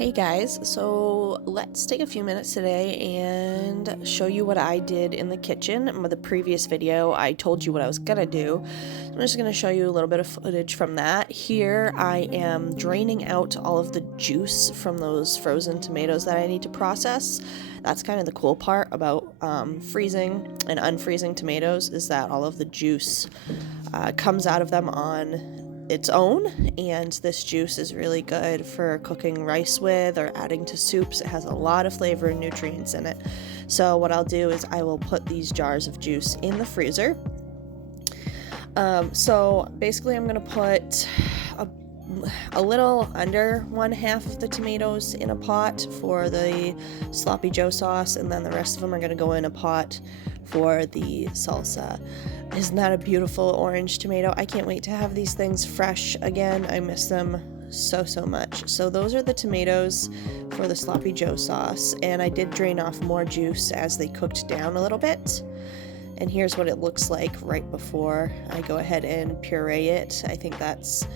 Hey guys, so let's take a few minutes today and show you what I did in the kitchen. In the previous video, I told you what I was gonna do. So I'm just gonna show you a little bit of footage from that. Here I am draining out all of the juice from those frozen tomatoes that I need to process. That's kind of the cool part about freezing and unfreezing tomatoes, is that all of the juice comes out of them on its own, and this juice is really good for cooking rice with or adding to soups. It has a lot of flavor and nutrients in it. So what I'll do is I will put these jars of juice in the freezer. So basically I'm gonna put a little under 1/2 of the tomatoes in a pot for the sloppy joe sauce, and then the rest of them are gonna go in a pot for the salsa. Isn't that a beautiful orange tomato? I can't wait to have these things fresh again. I miss them so much. So those are the tomatoes for the sloppy joe sauce, and I did drain off more juice as they cooked down a little bit. And here's what it looks like right before I go ahead and puree it. I think that's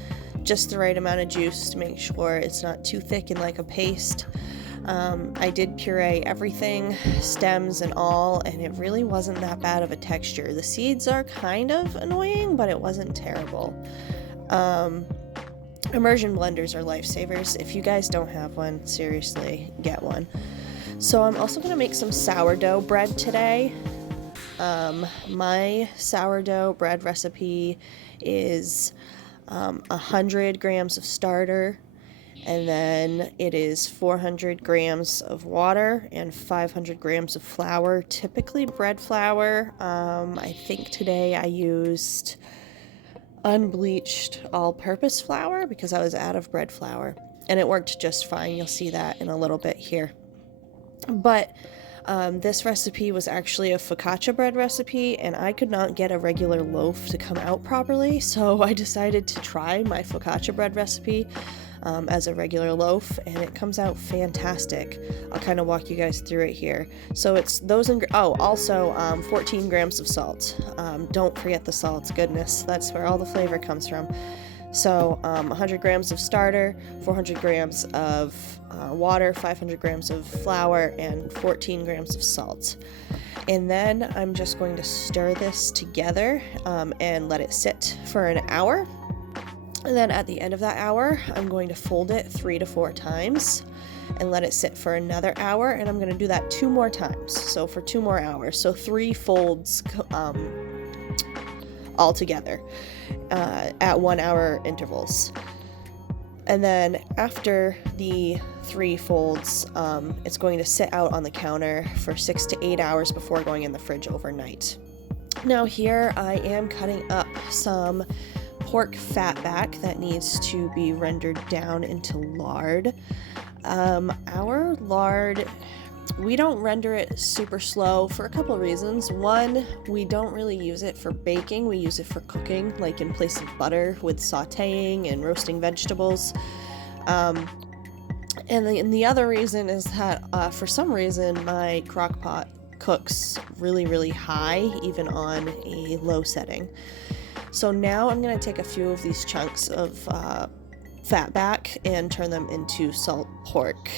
just the right amount of juice to make sure it's not too thick and like a paste. I did puree everything, stems and all, and it really wasn't that bad of a texture. The seeds are kind of annoying, but it wasn't terrible. Immersion blenders are lifesavers. If you guys don't have one, seriously, get one. So I'm also going to make some sourdough bread today. My sourdough bread recipe is 100 grams of starter, and then it is 400 grams of water and 500 grams of flour, typically bread flour. I think today I used unbleached all-purpose flour because I was out of bread flour, and it worked just fine. You'll see that in a little bit here. But this recipe was actually a focaccia bread recipe, and I could not get a regular loaf to come out properly, so I decided to try my focaccia bread recipe as a regular loaf, and it comes out fantastic. I'll kind of walk you guys through it here. So it's those, also 14 grams of salt. Don't forget the salt, goodness, that's where all the flavor comes from. So 100 grams of starter, 400 grams of water, 500 grams of flour, and 14 grams of salt. And then I'm just going to stir this together and let it sit for an hour. And then at the end of that hour, I'm going to fold it 3 to 4 times and let it sit for another hour. And I'm going to do that 2 more times, so for 2 more hours. So 3 folds all together at 1 hour intervals. And then after the 3 folds, it's going to sit out on the counter for 6 to 8 hours before going in the fridge overnight. Now here I am cutting up some pork fat back that needs to be rendered down into lard. Our lard, we don't render it super slow for a couple reasons. One, we don't really use it for baking, we use it for cooking, like in place of butter with sauteing and roasting vegetables. And the other reason is that for some reason my crock pot cooks really high, even on a low setting. So now I'm going to take a few of these chunks of fat back and turn them into salt pork,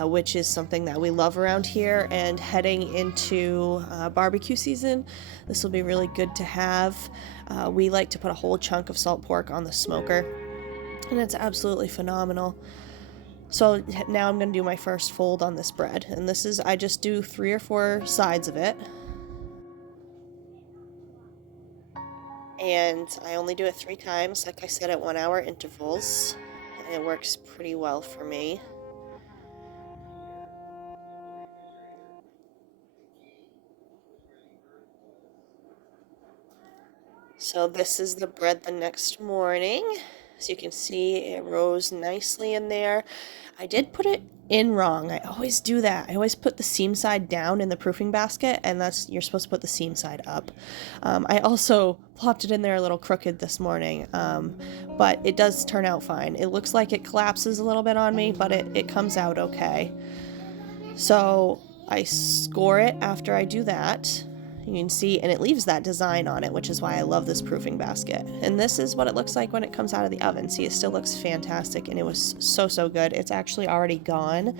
which is something that we love around here, and heading into barbecue season, this will be really good to have. We like to put a whole chunk of salt pork on the smoker, and it's absolutely phenomenal. So now I'm going to do my first fold on this bread, and this is, I just do 3 or 4 sides of it. And I only do it 3 times, like I said, at 1 hour intervals, and it works pretty well for me. So this is the bread the next morning. So you can see it rose nicely in there. I did put it in wrong. I always do that. I always put the seam side down in the proofing basket, and you're supposed to put the seam side up. I also plopped it in there a little crooked this morning, but it does turn out fine. It looks like it collapses a little bit on me, but it comes out okay. So I score it after I do that, You can see, and it leaves that design on it, which is why I love this proofing basket. And this is what it looks like when it comes out of the oven. See, it still looks fantastic, and it was so good. It's actually already gone.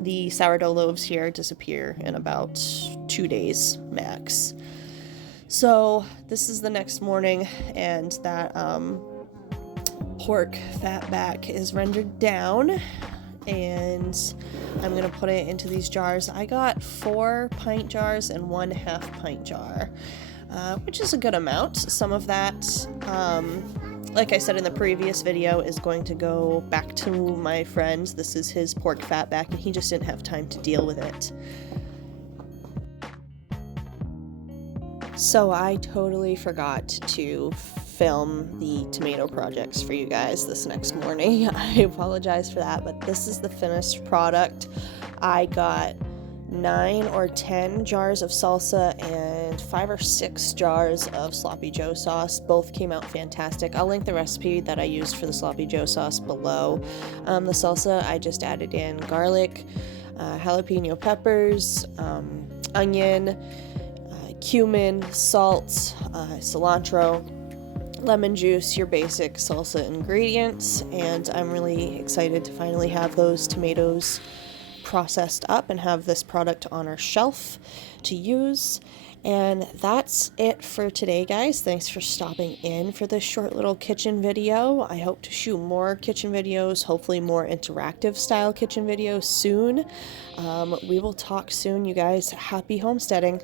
The sourdough loaves here disappear in about 2 days max. So this is the next morning, and that pork fat back is rendered down, and I'm gonna put it into these jars. I got 4 pint jars and 1/2 pint jar, which is a good amount. Some of that, like I said in the previous video, is going to go back to my friend. This is his pork fat back, and he just didn't have time to deal with it. So I totally forgot to film the tomato projects for you guys this next morning. I apologize for that, but this is the finished product. I got 9 or 10 jars of salsa and 5 or 6 jars of sloppy joe sauce. Both came out fantastic. I'll link the recipe that I used for the sloppy joe sauce below. The salsa, I just added in garlic, jalapeno peppers, onion, cumin, salt, cilantro, lemon juice, your basic salsa ingredients, and I'm really excited to finally have those tomatoes processed up and have this product on our shelf to use. And that's it for today, guys. Thanks for stopping in for this short little kitchen video. I hope to shoot more kitchen videos, hopefully more interactive style kitchen videos soon. We will talk soon, you guys. Happy homesteading.